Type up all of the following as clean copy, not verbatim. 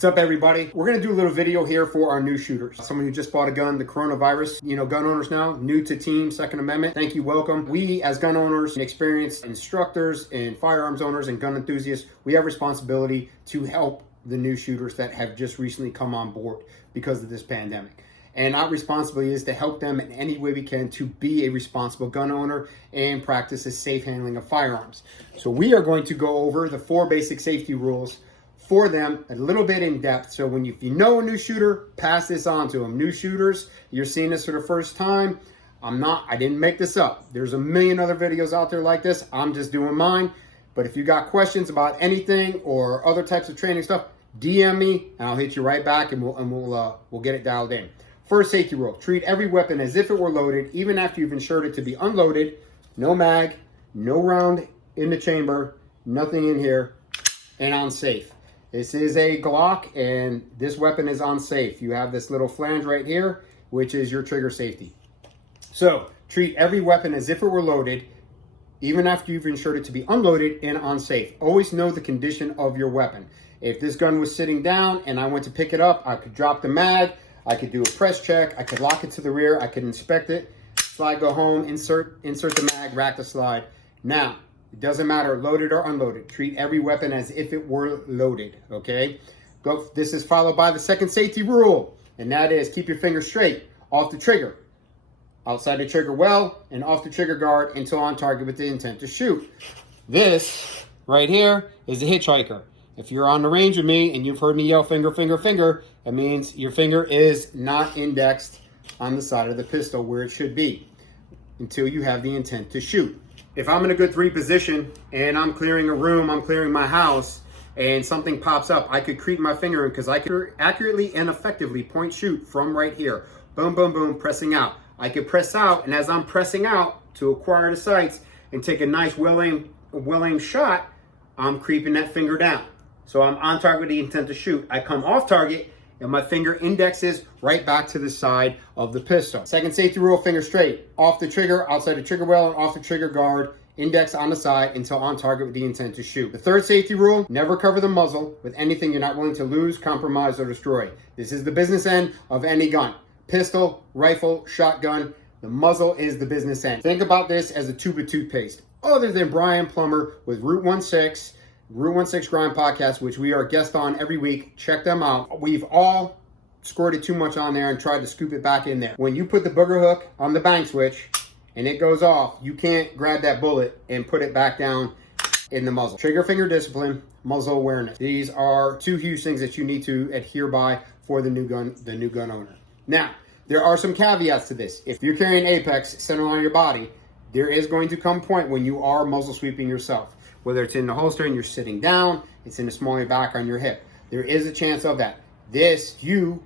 What's up, everybody? We're gonna do a little video here for our new shooters. Someone who just bought a gun, the coronavirus, gun owners now, new to team, Second Amendment. Thank you, welcome. We as gun owners and experienced instructors and firearms owners and gun enthusiasts, we have responsibility to help the new shooters that have just recently come on board because of this pandemic. And our responsibility is to help them in any way we can to be a responsible gun owner and practice a safe handling of firearms. So we are going to go over the 4 basic safety rules for them a little bit in depth. So if you know a new shooter, pass this on to them. New shooters, you're seeing this for the first time. I didn't make this up. There's a million other videos out there like this. I'm just doing mine. But if you got questions about anything or other types of training stuff, DM me and I'll hit you right back and we'll get it dialed in. First safety rule, treat every weapon as if it were loaded, even after you've ensured it to be unloaded. No mag, no round in the chamber, nothing in here, and unsafe. This is a Glock, and this weapon is unsafe. You have this little flange right here, which is your trigger safety. So, treat every weapon as if it were loaded, even after you've ensured it to be unloaded and unsafe. Always know the condition of your weapon. If this gun was sitting down and I went to pick it up, I could drop the mag, I could do a press check, I could lock it to the rear, I could inspect it, slide, go home, insert the mag, rack the slide. Now, it doesn't matter, loaded or unloaded. Treat every weapon as if it were loaded, okay? This is followed by the second safety rule, and that is keep your finger straight off the trigger, outside the trigger well, and off the trigger guard until on target with the intent to shoot. This right here is a hitchhiker. If you're on the range with me and you've heard me yell finger, finger, finger, that means your finger is not indexed on the side of the pistol where it should be until you have the intent to shoot. If I'm in a good 3 position and I'm clearing a room, I'm clearing my house, and something pops up, I could creep my finger in because I could accurately and effectively point shoot from right here. Boom, boom, boom, pressing out. I could press out, and as I'm pressing out to acquire the sights and take a nice well-aimed shot, I'm creeping that finger down. So I'm on target with the intent to shoot. I come off target, and my finger indexes right back to the side of the pistol. Second safety rule, finger straight. Off the trigger, outside the trigger well, and off the trigger guard, index on the side until on target with the intent to shoot. The third safety rule, never cover the muzzle with anything you're not willing to lose, compromise, or destroy. This is the business end of any gun. Pistol, rifle, shotgun, the muzzle is the business end. Think about this as a tube of toothpaste. Other than Brian Plummer with Route 16 Grind Podcast, which we are guest on every week. Check them out. We've all squirted too much on there and tried to scoop it back in there. When you put the booger hook on the bang switch and it goes off, you can't grab that bullet and put it back down in the muzzle. Trigger finger discipline, muzzle awareness. These are 2 huge things that you need to adhere by for the new gun owner. Now, there are some caveats to this. If you're carrying Apex centered on your body, there is going to come a point when you are muzzle sweeping yourself. Whether it's in the holster and you're sitting down, it's in the small of your back on your hip. There is a chance of that. You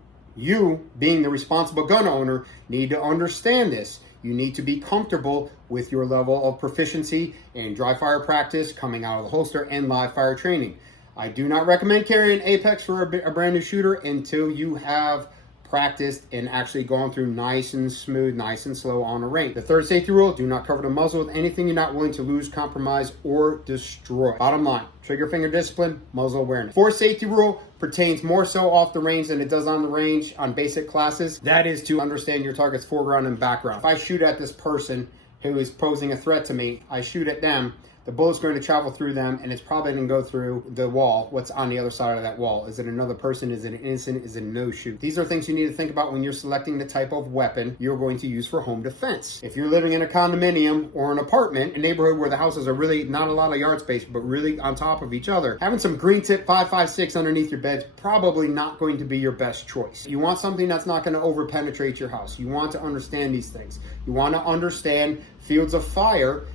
being the responsible gun owner, need to understand this. You need to be comfortable with your level of proficiency in dry fire practice, coming out of the holster, and live fire training. I do not recommend carrying Apex for a brand new shooter until you have practiced and actually gone through nice and smooth, nice and slow on a range. The third safety rule, do not cover the muzzle with anything you're not willing to lose, compromise, or destroy. Bottom line, trigger finger discipline, muzzle awareness. Fourth safety rule pertains more so off the range than it does on the range on basic classes. That is to understand your target's foreground and background. If I shoot at this person who is posing a threat to me, I shoot at them, the bullet's going to travel through them, and it's probably going to go through the wall. What's on the other side of that wall? Is it another person? Is it an innocent? Is it a no-shoot? These are things you need to think about when you're selecting the type of weapon you're going to use for home defense. If you're living in a condominium or an apartment, a neighborhood where the houses are really not a lot of yard space, but really on top of each other, having some green tip 5.56 underneath your bed's probably not going to be your best choice. You want something that's not going to over-penetrate your house. You want to understand these things. You want to understand fields of fire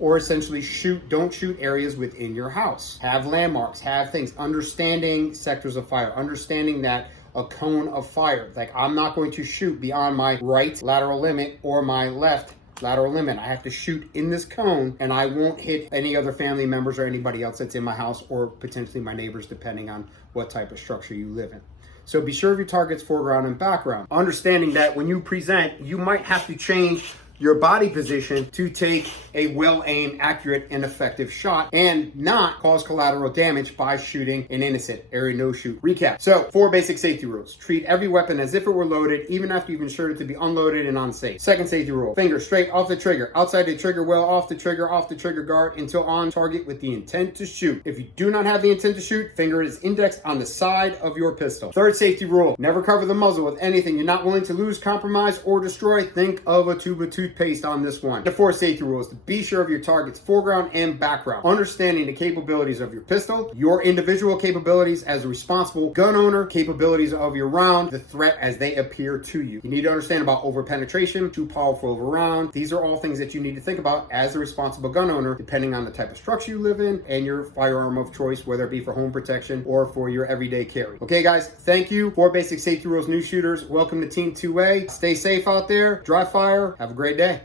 or essentially don't shoot areas within your house. Have landmarks, have things, understanding sectors of fire, understanding that a cone of fire, like I'm not going to shoot beyond my right lateral limit or my left lateral limit. I have to shoot in this cone and I won't hit any other family members or anybody else that's in my house or potentially my neighbors, depending on what type of structure you live in. So be sure of your target's foreground and background. Understanding that when you present, you might have to change your body position to take a well-aimed, accurate, and effective shot and not cause collateral damage by shooting an innocent area no shoot. Recap. So 4 basic safety rules. Treat every weapon as if it were loaded, even after you've ensured it to be unloaded and unsafe. Second safety rule. Finger straight off the trigger, outside the trigger well, off the trigger guard until on target with the intent to shoot. If you do not have the intent to shoot, finger is indexed on the side of your pistol. Third safety rule. Never cover the muzzle with anything you're not willing to lose, compromise, or destroy. Think of a tube of toothpaste on this one. The fourth safety rule is to be sure of your target's foreground and background. Understanding the capabilities of your pistol, your individual capabilities as a responsible gun owner, capabilities of your round, the threat as they appear to you. You need to understand about over-penetration, too powerful of a round. These are all things that you need to think about as a responsible gun owner, depending on the type of structure you live in and your firearm of choice, whether it be for home protection or for your everyday carry. Okay, guys, thank you. 4 basic safety rules, new shooters. Welcome to Team 2A. Stay safe out there. Dry fire. Have a great day.